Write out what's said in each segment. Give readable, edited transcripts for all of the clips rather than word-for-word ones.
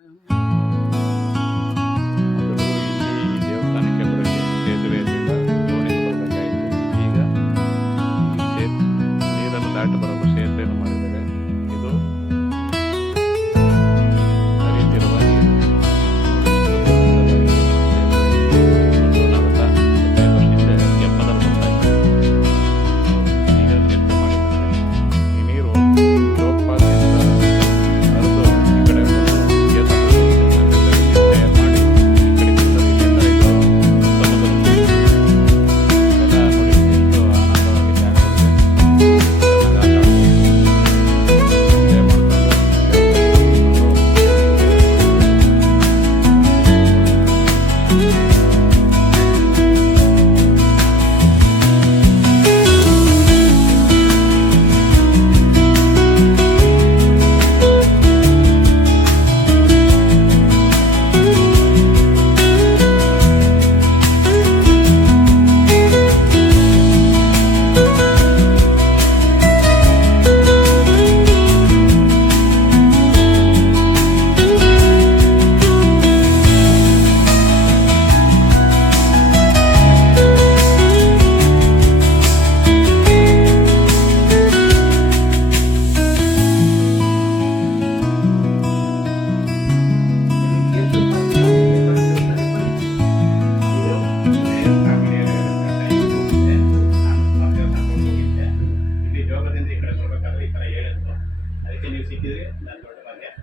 ಮೊದಲು ಇಲ್ಲಿ ಈ ದೇವಸ್ಥಾನಕ್ಕೆ ಬರೋಕ್ಕೆ ಸೇತುವೆಯಲ್ಲಿಂದ ದೋಣಿಯಲ್ಲಿ ಬರಬೇಕಾಯಿತು. ಈಗ ಈ ನೀರನ್ನು ದಾಟಿ ಬರಲು ಸೇತುವೆಯನ್ನು ಮಾಡಿದ್ದಾರೆ. ಇದು ಹರಿಯುತ್ತಿರುವ ನೀರು. ಮತ್ತು ನಾವೆಲ್ಲ 25 ವರ್ಷದಿಂದ ಎಪ್ಪದಲ್ಲಿ ಬರ್ತಾ ಇದ್ದೀವಿ. ಈಗ ಸೇತುವೆ ಮಾಡಿದ್ದಾರೆ. ಈ ನೀರು ಜೋಗಪಾಲದಿಂದ ಹರಿದು ಈ ಕಡೆ ಬಂದು ತಯಾರು ಮಾಡಿ ಈ ಕಡೆ ಬರ್ತದೆ. ಇಲ್ಲಿಂದ ಇದು ಸಮುದ್ರ ಎಲ್ಲ ನೋಡಿ ಎಷ್ಟು ಆನಂದವಾಗಿ ಜಾಗಗಳಿದೆ. ಚೆನ್ನಾಗಿ ಆಟ ಆಡ್ಬೋದು.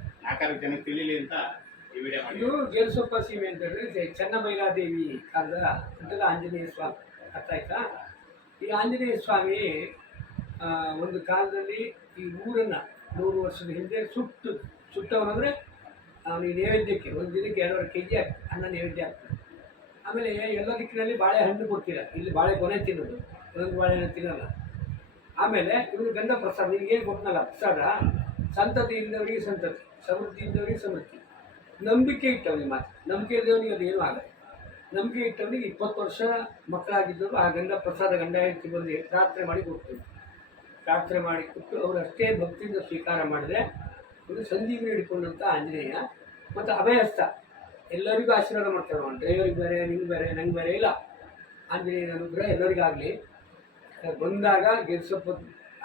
ಎಂಜಾಯ್ ಮಾಡ್ಕೊಂಡು ಜನಕ್ಕೆ ತಿಳಿಲಿ ಅಂತ ಈ ವಿಡಿಯೋ ಮಾಡಿ. ಇದು ಗೇರುಸೊಪ್ಪ ಸೀಮೆ ಅಂತ ಹೇಳಿದ್ರೆ ಚೆನ್ನಮೈಲಾದೇವಿ ಕಾಲದ ದೊಡ್ಡ ಆಂಜನೇಯ ಸ್ವಾಮಿ. ಅರ್ಥ ಆಯ್ತಾ? ಈ ಆಂಜನೇಯ ಸ್ವಾಮಿ ಒಂದು ಕಾಲದಲ್ಲಿ ಈ ಊರನ್ನು 100 ವರ್ಷದ ಹಿಂದೆ ಸುಟ್ಟವನಂದರೆ ಅವನಿಗೆ ನೈವೇದ್ಯಕ್ಕೆ ಒಂದು ದಿನಕ್ಕೆ 2.5 kg ಅನ್ನ ನೈವೇದ್ಯ ಆಗ್ತದೆ. ಆಮೇಲೆ ಎಲ್ಲ ದಿಕ್ಕಿನಲ್ಲಿ ಬಾಳೆಹಣ್ಣು ಕೊಡ್ತೀರ. ಇಲ್ಲಿ ಬಾಳೆ ಕೊನೆ ತಿನ್ನೋದು, ಒಂದು ಬಾಳೆಹಣ್ಣು ತಿನ್ನಲ್ಲ. ಆಮೇಲೆ ಇವರು ಗಂಧ ಪ್ರಸಾದ ನಿನಗೇನು ಕೊಟ್ಟನಲ್ಲ ಪ್ರಸಾದ, ಸಂತತಿ ಇದ್ದವರಿಗೆ ಸಂತತಿ, ಸಮೃದ್ಧಿ ಇದ್ದವರಿಗೆ ಸಮೃದ್ಧಿ. ನಂಬಿಕೆ ಇಟ್ಟವನಿಗೆ ಮಾತ್ರ, ನಂಬಿಕೆ ಇದ್ದವನಿಗೆ ಅದೇನು ಆಗಲ್ಲ. ನಂಬಿಕೆ ಇಟ್ಟವನಿಗೆ 20 ವರ್ಷ ಮಕ್ಕಳಾಗಿದ್ದರು ಆ ಗಂಧ ಪ್ರಸಾದ ಗಂಡ ಹೆಂಡತಿ ಬಂದು ಪ್ರಾರ್ಥನೆ ಮಾಡಿ ಕೊಡ್ತೀವಿ. ಪ್ರಾರ್ಥನೆ ಮಾಡಿ ಕೊಟ್ಟು ಅವರು ಅಷ್ಟೇ ಭಕ್ತಿಯಿಂದ ಸ್ವೀಕಾರ ಮಾಡಿದ್ರೆ ಒಂದು ಸಂಜೀವಿನಿ ಹಿಡ್ಕೊಂಡಂಥ ಆಂಜನೇಯ ಮತ್ತು ಅಭಯಹಸ್ತ ಎಲ್ಲರಿಗೂ ಆಶೀರ್ವಾದ ಮಾಡ್ತಾರೆ. ಅವನು ಡ್ರೈವರಿಗೆ ಬೇರೆ, ನಿಂಗೆ ಬೇರೆ, ನಂಗೆ ಬೇರೆ ಇಲ್ಲ. ಆಂಜನೇಯನ ಅನುಗ್ರಹ ಎಲ್ಲರಿಗಾಗಲಿ. ಬಂದಾಗ ಗೇರುಸೊಪ್ಪು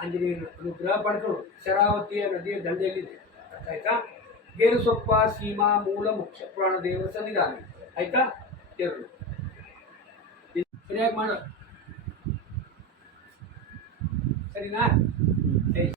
ಆಂಜನೇಯನ ಅನುಗ್ರಹ ಪಡ್ಕೊಂಡು ಶರಾವತಿಯ ನದಿಯ ದಂಡೆಯಲ್ಲಿದೆ. ಅರ್ಥ ಆಯ್ತಾ? ಗೇರುಸೊಪ್ಪ ಸೀಮಾ ಮೂಲ ಮುಖ್ಯ ಪುರಾಣ ದೇವರ ಸನ್ನಿಧಾನ. ಆಯ್ತಾ? ದೇವರು ಸರಿಯಾಗಿ ಮಾಡು, ಸರಿನಾ?